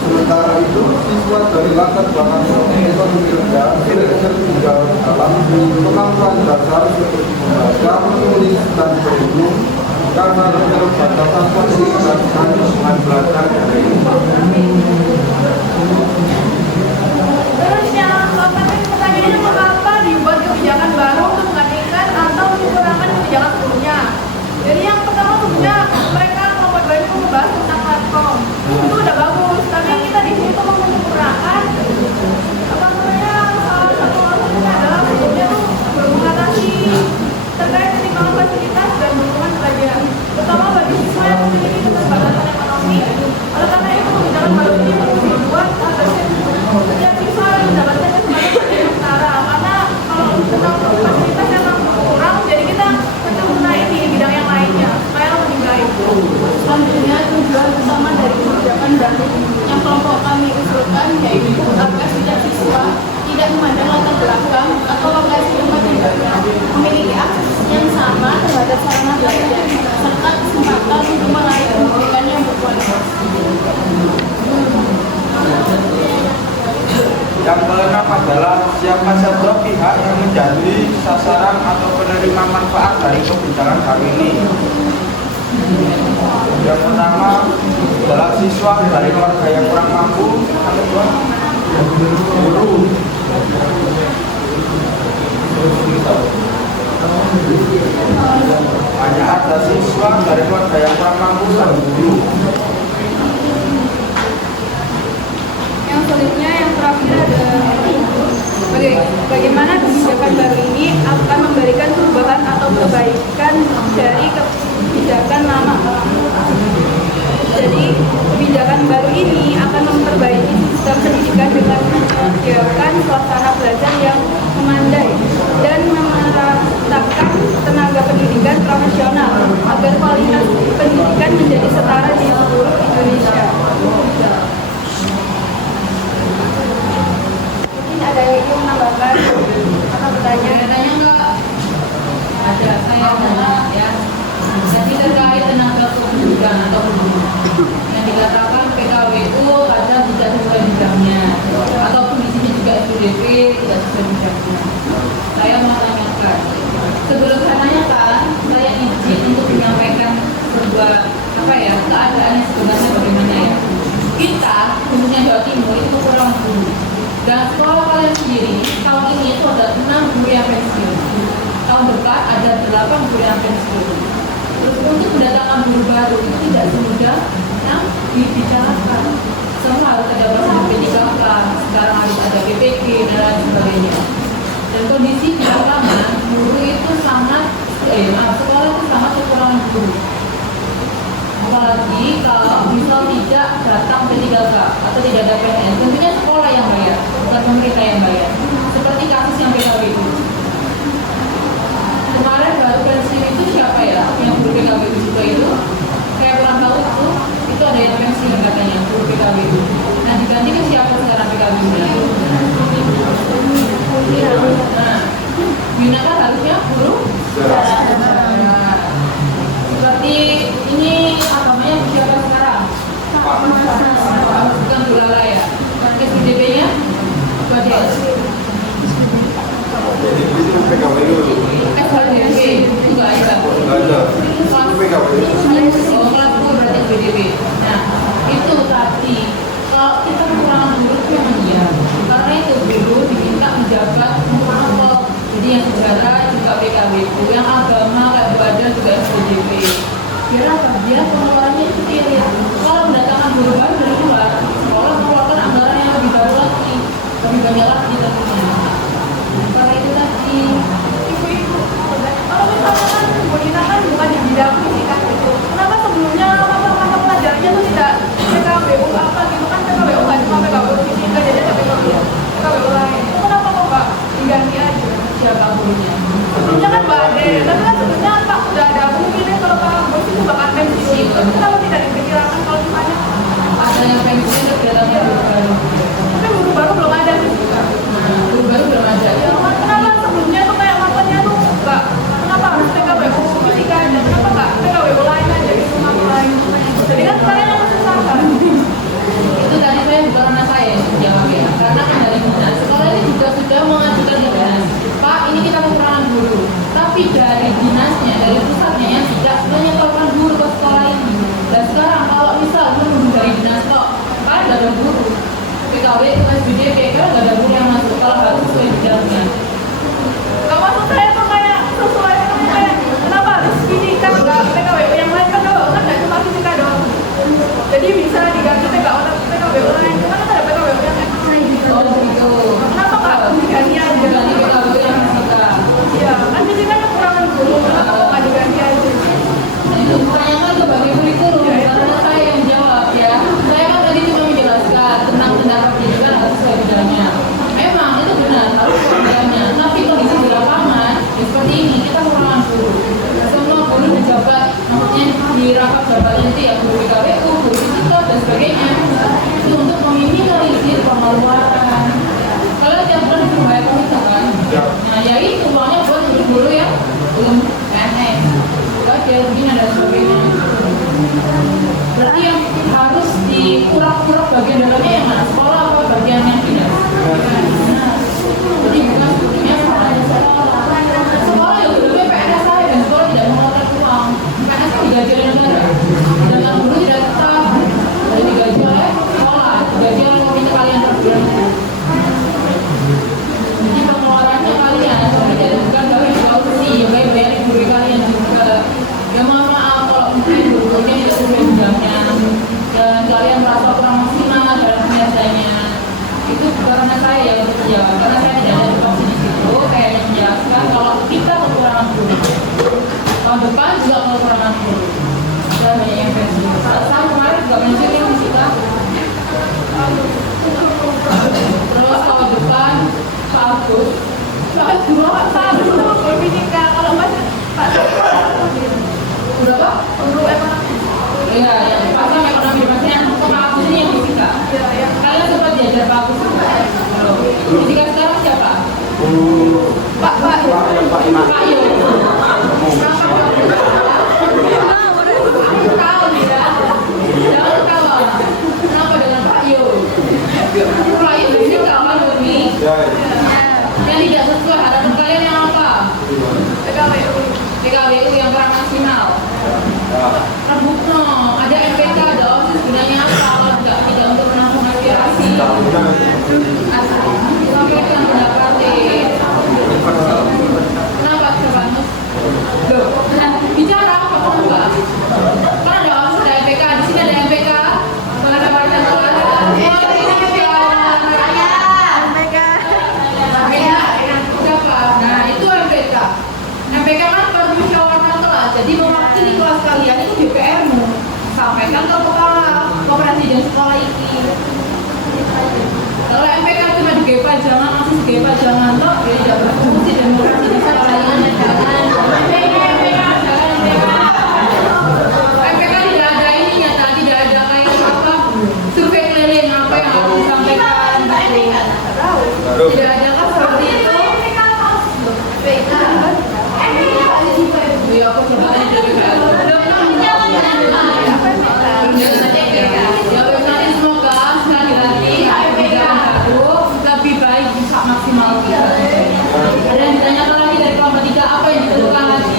Sementara itu, siswa dari latar belakang ekonomi rendah tertinggal dalam kemampuan dasar seperti membaca, menulis, dan berhitung karena keterbatasan fasilitas dan dengan belajar dari rumah. Terus yang keempat, pertanyaannya mengapa dibuat kebijakan baru untuk menggantikan atau mengurangi kebijakan sebelumnya? Jadi yang pertama tentunya mereka kelompok dua itu membahas tentang platform. Itu udah bagus, tapi kita di sini tuh mengurangkan apa namanya satu alasannya adalah sebelumnya tuh mengatasi terkait ketimpangan fasilitas dan dukungan belajar, terutama bagi siswa yang memiliki keterbatasan ekonomi. Oleh karena itu kebijakan baru ini perlu dibuat agar setiap siswa mendapatkan kesempatan yang setara. Karena kalau tentang fasilitas yang kurang, jadi kita menaik di bidang yang lainnya supaya lebih baik. Selanjutnya, tujuan utama dari kebijakan baru yang kelompok kami usulkan yaitu agar setiap siswa tidak memandang latar belakang atau lokasi tempat tinggalnya, memiliki akses yang sama terhadap sarana belajar serta kesempatan untuk meraih pendidikan yang berkualitas. Yang keenam adalah siapa saja pihak yang menjadi sasaran atau penerima manfaat dari kebijakan baru ini. Yang pertama adalah siswa dari keluarga yang kurang mampu, yang kedua guru, hanya ada siswa dari keluarga yang kurang mampu dan guru. Yang selanjutnya yang terakhir adalah bagaimana kebijakan baru ini akan memberikan perubahan atau perbaikan dari kebijakan lama. Jadi kebijakan baru ini akan memperbaiki sistem pendidikan dengan menyediakan suasana belajar yang memandai dan menerapkan tenaga pendidikan profesional agar kualitas pendidikan menjadi setara di seluruh Indonesia. Mungkin ada yang menambahkan atau bertanya? Enggak ada, saya adalah ya. Jadi terkait tenaga kependidikan atau guru yang dikatakan PKW itu kadang tidak sesuai bidangnya ataupun di sini juga SPDP tidak sesuai bidangnya. Saya mau tanyakan, sebelum saya tanyakan, saya izin untuk menyampaikan sebuah keadaan yang sebenarnya bagaimana ya. Kita khususnya Jawa Timur itu kurang guru. Dan sekolah kalian sendiri tahun ini itu ada 6 guru yang pensiun. Tahun depan ada 8 guru yang pensiun. Terus untuk mendatangkan guru baru itu tidak semudah yang dibicarakan. Semua harus ada proses P3K, sekarang harus ada PPG dan lain sebagainya. Dan kondisi di lapangan guru itu sekolah itu sangat kekurangan guru. Apalagi kalau misal tidak datang P3K atau tidak ada PNS, tentunya sekolah yang bayar, bukan pemerintah yang bayar. Seperti kasus yang PKW itu. Kemarin baru pensiun itu siapa ya yang guru PKW itu juga itu? Saya kurang tahu itu ada yang pensiun katanya guru PKW itu. Nah diganti ke siapa sekarang PKW-nya? Nah, Yuna kan harusnya guru. Nah, seperti ini agamanya siapa sekarang? Bukan Gulala ya. SPDP-nya? Apa dia? pejabat untuk apa? Jadi yang negara juga PKWU, yang agama kayak badan juga SPDP. Biar apa? Biar pengeluarannya itu irit. Kalau mendatangkan guru baru dari luar, sekolah mengeluarkan anggaran yang lebih baru lagi, lebih banyak lagi tentunya. Karena itu tadi. Ibu-ibu, kalau misalnya kan Bu Dina kan bukan di bidang fisika gitu, kenapa sebelumnya mata pelajarannya tuh tidak PKWU apa gitu kan? PKWU kan cuma PKWU fisika, jadi ada PKWU lain. Itu kenapa kok Pak diganti aja? Siapa gurunya? Sebelumnya kan Mbak Ade, tapi kan sebelumnya Pak udah ada mungkin kalau Pak Bos itu bakal pensiun. Tapi kenapa tidak diperkirakan kalau misalnya Ada yang pensiun kegiatannya baru. tapi guru baru belum ada sih Kak. Guru baru belum ada. Ya, kenapa sebelumnya tuh kayak matanya tuh Mbak, kenapa harus PKWU fisika aja? Kenapa nggak PKWU lain aja gitu mata lain? Jadi kan sekarang yang kesusahan. Itu tadi saya bukan karena saya yang menjawab ya, karena kan dari dinas sekolah ini juga sudah mengajukan ke dinas, Pak ini kita kekurangan guru, tapi dari dinasnya, dari pusatnya yang tidak menyetorkan guru ke sekolah ini. Dan sekarang kalau misal menunggu dari dinas kok, kan nggak ada guru, PKW, SPDP, kan nggak ada guru yang masuk kalau harus sesuai bidangnya. Kalau maksud saya tuh kayak sesuai sama kayak kenapa harus fisika nggak PKWU yang lain kan doang kan nggak cuma fisika doang. Jadi bisa diganti PKWU lain, cuma kan ada PKWU yang lain gitu. Oh gitu. Kenapa nggak diganti aja? Ganti PKW yang fisika. Iya, kan fisika kekurangan guru, kenapa kok nggak diganti aja? Nah, itu pertanyaan ke bagi kurikulum, karena saya yang menjawab ya. Saya kan tadi cuma menjelaskan tentang pendapat pendidikan harus sesuai bidangnya. Memang itu benar harus sesuai bidangnya. Tapi kondisi di lapangan ya seperti ini, kita kekurangan guru. Semua guru pejabat, maksudnya di rangkap jabatan itu ya guru PKWU, guru fisika dan sebagainya. Itu untuk meminimalisir pengeluaran. Kalau tiap bulan itu bayar komisi kan? Nah ya itu uangnya buat guru yang belum PNS. Aja begini dan sebagainya. Berarti yang harus dikurang-kurang bagian dalamnya yang mana? Sekolah apa bagian yang tidak? Nah, jadi bukan sebetulnya salahnya sekolah. Sekolah ya sebetulnya PNS saya dan sekolah tidak mengeluarkan uang. PNS kan digaji oleh negara. Sedangkan guru tidak tetap. Jadi digaji oleh sekolah, digaji oleh pemerintah kalian per bulan. Jadi pengeluarannya kalian, tapi tidak bukan dari opsi, bayar guru kalian juga. Ya maaf kalau misalnya guru-gurunya tidak sesuai bidangnya dan kalian merasa kurang maksimal dalam penjelasannya, itu karena saya ya, karena saya tidak ada opsi di situ. Saya yang menjelaskan kalau kita kekurangan guru, tahun depan juga kekurangan guru dan banyak yang pensiun. Saya kemarin juga pensiun yang fisika. Terus tahun depan Pak Agus, Pak Agus itu guru fisika, kalau Mas Pak berapa? guru ekonomi. Iya, yang pasang ekonomi maksudnya Pak Agus ini yang fisika. Kalian sempat diajar Pak Agus? Fisika sekarang siapa? Pak Yo. Tahu ya? Jangan ketawa. Kenapa dengan Pak Yo? Mulai fisika kan Bumi. Yang tidak sesuai harapan kalian yang apa? PKWU yang kurang maksimal. Rebukno, ada MPK, ada OSIS, gunanya apa? Kalau tidak untuk menampung aspirasi. Sampaikan pendapatnya. Kenapa Stefanus? Loh, bicara apa kok enggak? Kan ada OSIS, ada MPK, di sini ada MPK. Kalau ada partai sekolah, siapa? Nah, itu MPK. MPK kan permusyawaratan kelas, jadi mewakili kelas kalian itu DPR-mu. Sampaikan ke kepala, ke presiden sekolah ini. Kalau MPK cuma digawe pajangan, masih digawe pajangan toh, ya tidak berfungsi demokrasi di sekolah ini. MPK tidak ada ininya, tidak ada kayak apa survei keliling apa yang harus disampaikan. Tidak ada kan seperti itu. Ya, aku sebenarnya dari nanti semoga sekali lagi kebijakan baru lebih baik bisa maksimal. Ada yang ditanyakan lagi dari kelompok 3 apa yang diperlukan lagi?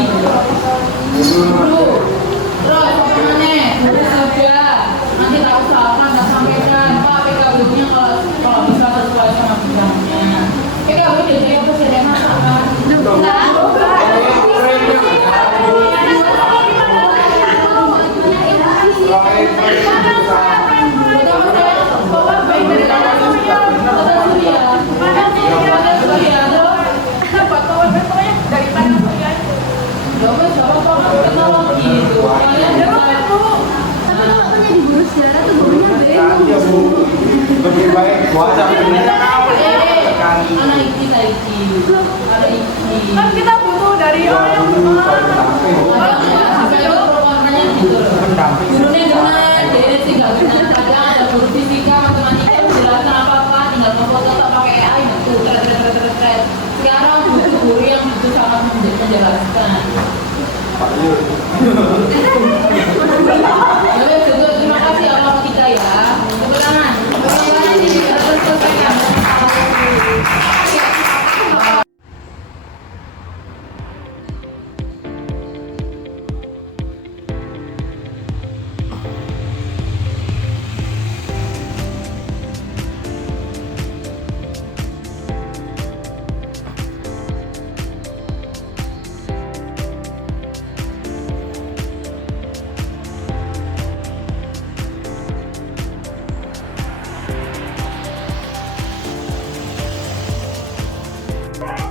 Guru, terus mana? Guru saja. Nanti tak usahakan, tak sampaikan Pak PKW-nya kalau bisa sesuai sama bidangnya. Lebih baik puasa Anak iki saiki. Anak iki. Kan kita butuh dari orang yang Sampai lo promonya gitu loh. Gurunya dengan dia sih nggak bisa kadang ada guru fisika, matematika menjelaskan apa-apa, tinggal ngefoto tak pakai AI betul. Sekarang butuh guru yang itu sangat menjelaskan. Ya, betul. Terima kasih Allah kita ya. Tepuk tangan. Mudah-mudahan ini bisa terselesaikan.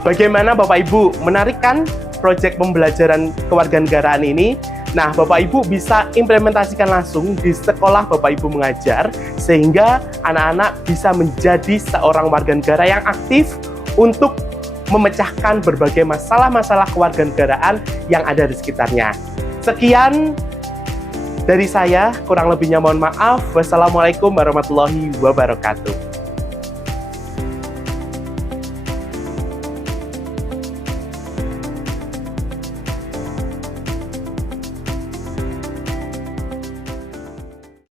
Bagaimana Bapak Ibu, menarik kan proyek pembelajaran kewarganegaraan ini? Nah, Bapak Ibu bisa implementasikan langsung di sekolah Bapak Ibu mengajar, sehingga anak-anak bisa menjadi seorang warga negara yang aktif untuk memecahkan berbagai masalah-masalah kewarganegaraan yang ada di sekitarnya. Sekian dari saya, kurang lebihnya mohon maaf. Wassalamualaikum warahmatullahi wabarakatuh.